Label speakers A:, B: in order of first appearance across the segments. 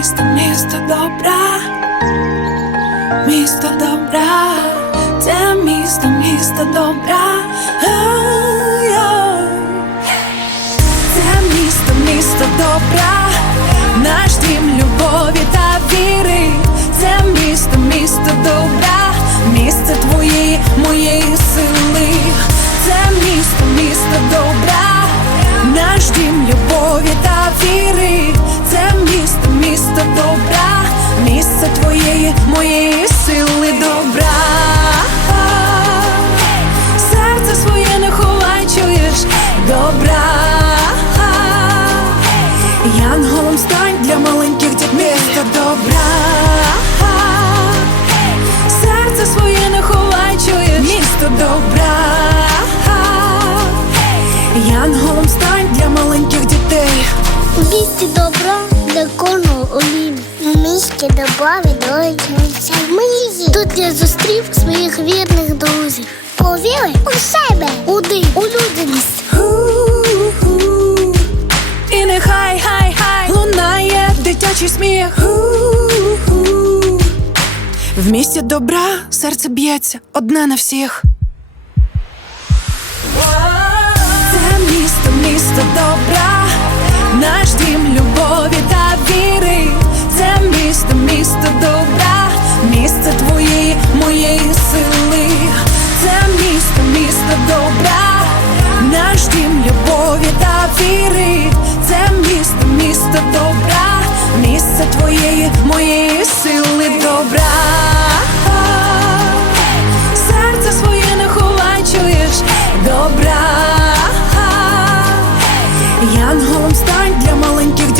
A: місто, місто добра, місто добра, це місто, місто добра. Це місто, місто добра, наш дім любові та віри. Це місто, місто добра,
B: Місті добра відроджується мрії. Тут я зустрів своїх вірних друзів. Повіри у себе, у дим, у людяність.
A: І нехай хай хай лунає дитячий сміх. В місті добра серце б'ється одне на всіх. Це місто, місто добра, наш Янголом стань для маленьких дітей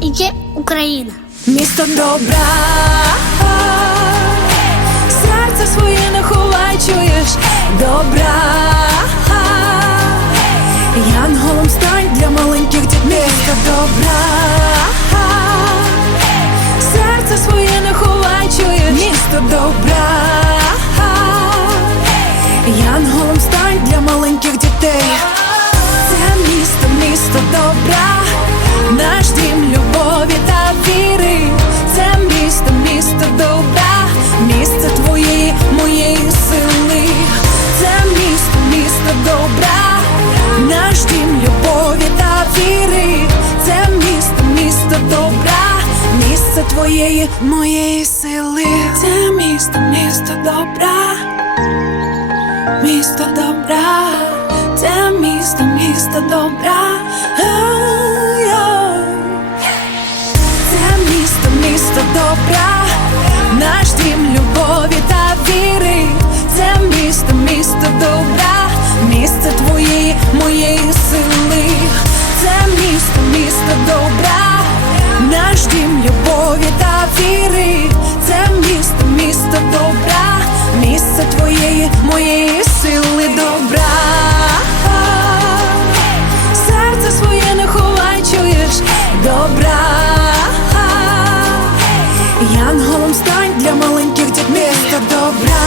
B: Є Україна.
A: Місто добра, серце своє не ховай, чуєш добра. Янголом стань для маленьких дітей місто добра. Серце своє не ховай, чуєш місто добра. Твоєї, моєї сили. Це місто, місто добра місто добра, це місто, місто добра. Це місто, місто добра, моєї сили добра. Серце своє не ховай, чуєш добра. Янголом стань для маленьких дітей місто добра.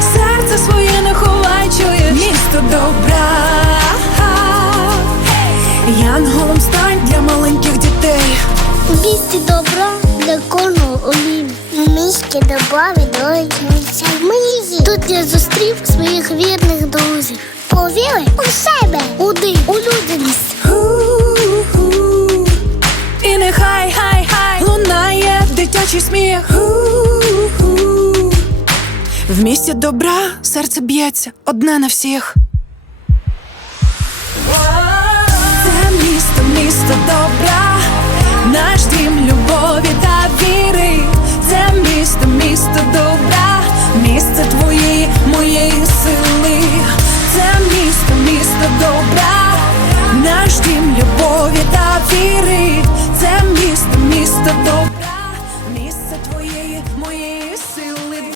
A: Серце своє не ховай, чуєш місто добра. Янголом стань для маленьких дітей.
B: У місті добра для кожного. Місті добра відроджується мрії. Тут я зустрів своїх вірних друзів. Повіри у себе, у дим, у людяність.
A: І нехай хай хай лунає дитячий сміх. В місті добра серце б'ється одне на всіх. Це місто, місто добра,